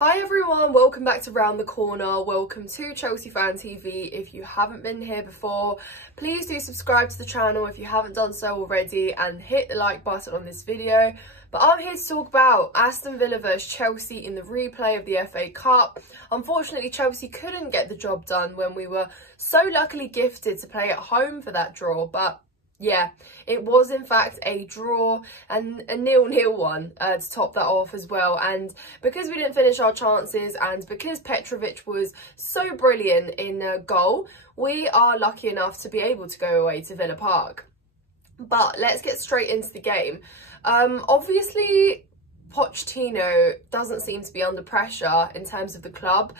Hi everyone, welcome back to Round the Corner. Welcome to Chelsea Fan TV. If you haven't been here before, please do subscribe to the channel if you haven't done so already and hit the like button on this video. But I'm here to talk about Aston Villa vs Chelsea in the replay of the FA Cup. Unfortunately, Chelsea couldn't get the job done when we were so luckily gifted to play at home for that draw, but yeah, it was in fact a draw and a 0-0 one to top that off as well. And because we didn't finish our chances and because Petrovic was so brilliant in goal, we are lucky enough to be able to go away to Villa Park. But let's get straight into the game. Obviously, Pochettino doesn't seem to be under pressure in terms of the club.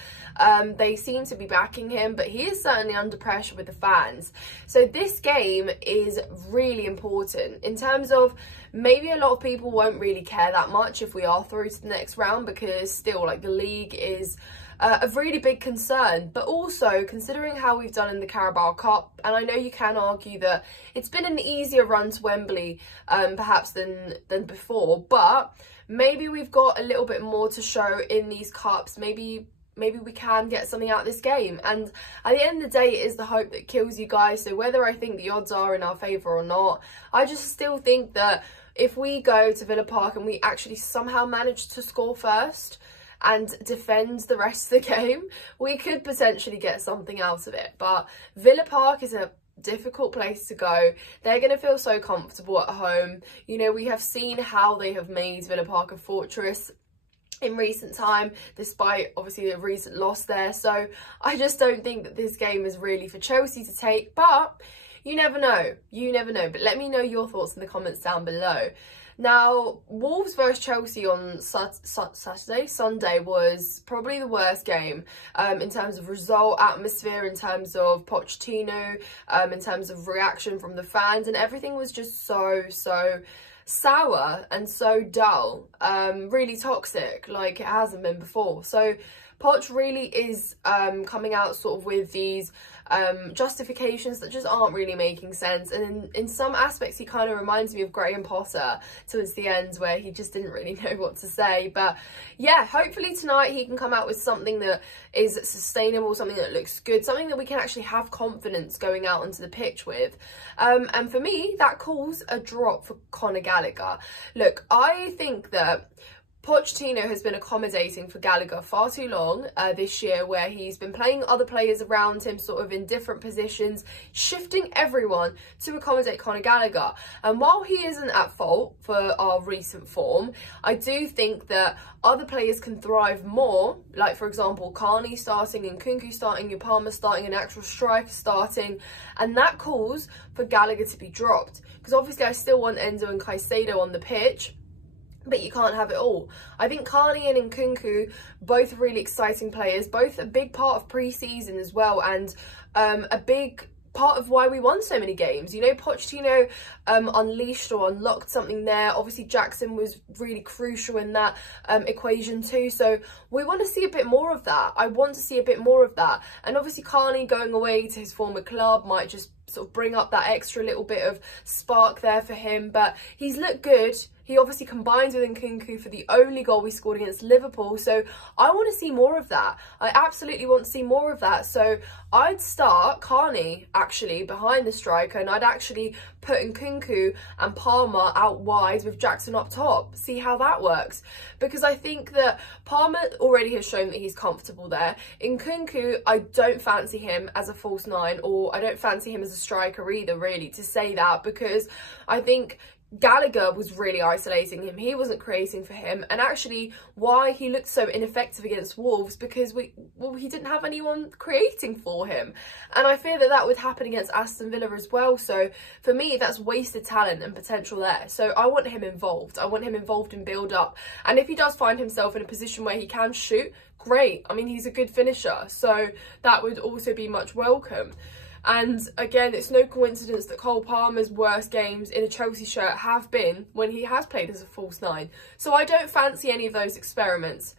They seem to be backing him, but he is certainly under pressure with the fans. So this game is really important in terms of maybe a lot of people won't really care that much if we are through to the next round, because still, like, the league is a really big concern. But also considering how we've done in the Carabao Cup, and I know you can argue that it's been an easier run to Wembley perhaps than before, but maybe we've got a little bit more to show in these cups. Maybe we can get something out of this game. And at the end of the day, it is the hope that kills you guys. So whether I think the odds are in our favour or not, I just still think that if we go to Villa Park and we actually somehow manage to score first and defend the rest of the game, we could potentially get something out of it. But Villa Park is a difficult place to go. They're going to feel so comfortable at home. You know, we have seen how they have made Villa Park a fortress in recent time, despite obviously a recent loss there. So I just don't think that this game is really for Chelsea to take, but you never know. But let me know your thoughts in the comments down below. Now, Wolves versus Chelsea on Sunday was probably the worst game in terms of result, atmosphere, in terms of Pochettino, in terms of reaction from the fans, and everything was just so sour and so dull, really toxic, like it hasn't been before. So Poch really is coming out sort of with these justifications that just aren't really making sense, and in some aspects he kind of reminds me of Graham Potter towards the end, where he just didn't really know what to say. But yeah, hopefully tonight he can come out with something that is sustainable, something that looks good, something that we can actually have confidence going out onto the pitch with. And for me, that calls a drop for Conor Gallagher. Look, I think that Pochettino has been accommodating for Gallagher far too long this year, where he's been playing other players around him sort of in different positions, shifting everyone to accommodate Conor Gallagher. And while he isn't at fault for our recent form, I do think that other players can thrive more, like for example Carney starting, and Nkunku starting, Palmer starting, an actual striker starting, and that calls for Gallagher to be dropped. Because obviously I still want Endo and Caicedo on the pitch, but you can't have it all. I think Carney and Nkunku, both really exciting players, both a big part of pre-season as well, and a big part of why we won so many games. You know, Pochettino unleashed or unlocked something there. Obviously Jackson was really crucial in that equation too, so we want to see a bit more of that. I want to see a bit more of that. And obviously Carney going away to his former club might just sort of bring up that extra little bit of spark there for him, but he's looked good. He obviously combines with Nkunku for the only goal we scored against Liverpool. So I want to see more of that. I absolutely want to see more of that. So I'd start Carney actually behind the striker, and I'd actually put Nkunku and Palmer out wide with Jackson up top. See how that works. Because I think that Palmer already has shown that he's comfortable there. Nkunku, I don't fancy him as a false nine, or I don't fancy him as a striker either, really, to say that, because I think Gallagher was really isolating him. He wasn't creating for him, and actually why he looked so ineffective against Wolves, because he didn't have anyone creating for him, and I fear that would happen against Aston Villa as well. So for me, that's wasted talent and potential there. So I want him involved. I want him involved in build up, and if he does find himself in a position where he can shoot, great. I mean, he's a good finisher, so that would also be much welcome. And again, it's no coincidence that Cole Palmer's worst games in a Chelsea shirt have been when he has played as a false nine. So I don't fancy any of those experiments.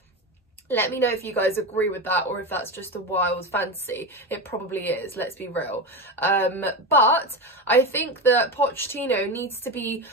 Let me know if you guys agree with that or if that's just a wild fantasy. It probably is, let's be real. But I think that Pochettino needs to be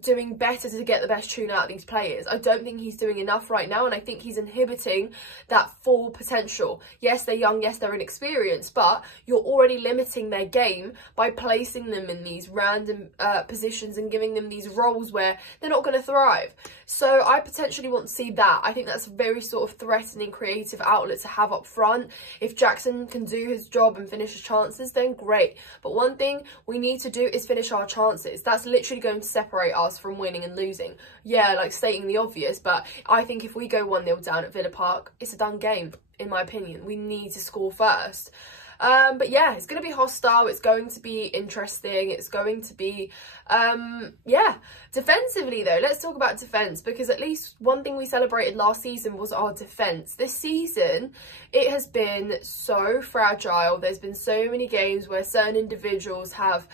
doing better to get the best tune out of these players. I don't think he's doing enough right now, and I think he's inhibiting that full potential. Yes, they're young, yes, they're inexperienced, but you're already limiting their game by placing them in these random positions and giving them these roles where they're not going to thrive. So I potentially want to see that. I think that's a very sort of threatening creative outlet to have up front. If Jackson can do his job and finish his chances, then great. But one thing we need to do is finish our chances. That's literally going to separate us from winning and losing. Yeah, like stating the obvious, but I think if we go 1-0 down at Villa Park, it's a done game, in my opinion. We need to score first. But yeah, it's going to be hostile. It's going to be interesting. It's going to be, yeah. Defensively, though, let's talk about defence, because at least one thing we celebrated last season was our defence. This season, it has been so fragile. There's been so many games where certain individuals have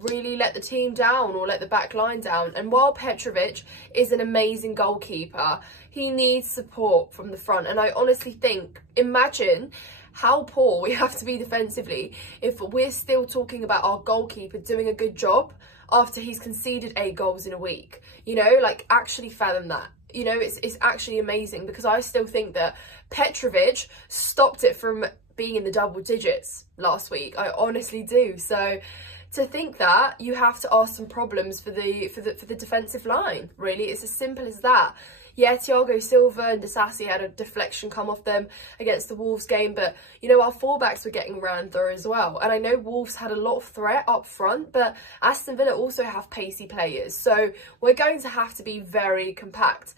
really let the team down or let the back line down. And while Petrovic is an amazing goalkeeper, he needs support from the front. And I honestly think, imagine how poor we have to be defensively if we're still talking about our goalkeeper doing a good job after he's conceded 8 goals in a week. You know, like, actually fathom that. You know, it's actually amazing, because I still think that Petrovic stopped it from being in the double digits last week. I honestly do. So to think that, you have to ask some problems for the defensive line. Really, it's as simple as that. Yeah, Thiago Silva and Disasi had a deflection come off them against the Wolves game, but, you know, our fullbacks were getting ran through as well. And I know Wolves had a lot of threat up front, but Aston Villa also have pacey players. So we're going to have to be very compact.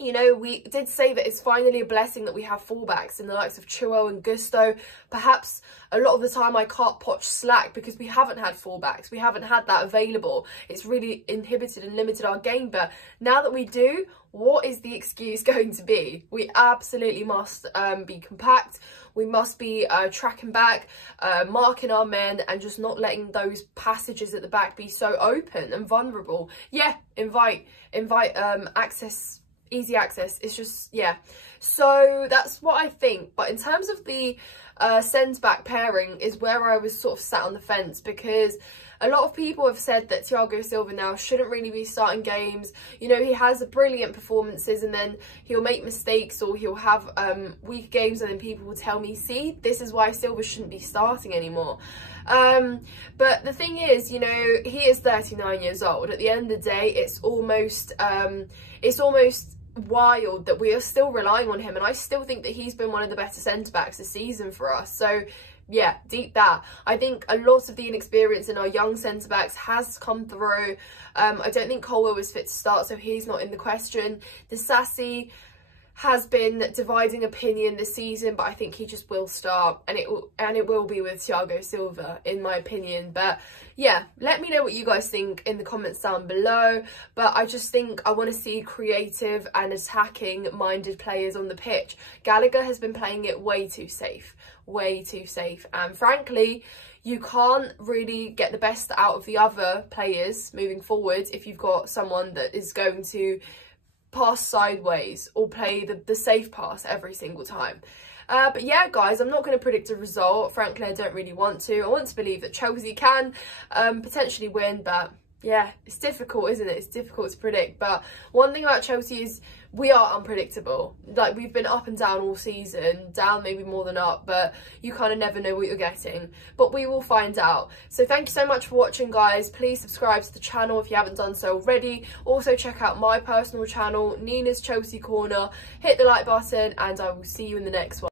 You know, we did say that it's finally a blessing that we have fullbacks in the likes of Chilwell and Gusto. Perhaps a lot of the time I can't Poch slack because we haven't had fullbacks. We haven't had that available. It's really inhibited and limited our game. But now that we do, what is the excuse going to be? We absolutely must be compact. We must be tracking back, marking our men, and just not letting those passages at the back be so open and vulnerable. Yeah, invite access. Easy access. It's just, yeah. So that's what I think. But in terms of the centre-back pairing is where I was sort of sat on the fence, because a lot of people have said that Thiago Silva now shouldn't really be starting games. You know, he has brilliant performances and then he'll make mistakes, or he'll have weak games, and then people will tell me, see, this is why Silva shouldn't be starting anymore. But the thing is, you know, he is 39 years old. At the end of the day, it's almost wild that we are still relying on him, and I still think that he's been one of the better centre-backs this season for us. So yeah, deep that. I think a lot of the inexperience in our young centre-backs has come through. I don't think Colwell was fit to start, so he's not in the question. Disasi has been dividing opinion this season, but I think he just will start, and it will be with Thiago Silva, in my opinion. But yeah, let me know what you guys think in the comments down below. But I just think I want to see creative and attacking minded players on the pitch. Gallagher has been playing it way too safe, and frankly, you can't really get the best out of the other players moving forward if you've got someone that is going to pass sideways or play the safe pass every single time. But yeah, guys, I'm not going to predict a result. Frankly, I don't really want to. I want to believe that Chelsea can potentially win, but yeah, it's difficult, isn't it? It's difficult to predict. But one thing about Chelsea is we are unpredictable. Like, we've been up and down all season, down maybe more than up, but you kind of never know what you're getting. But we will find out. So thank you so much for watching, guys. Please subscribe to the channel if you haven't done so already. Also check out my personal channel, Nina's Chelsea Corner. Hit the like button, and I will see you in the next one.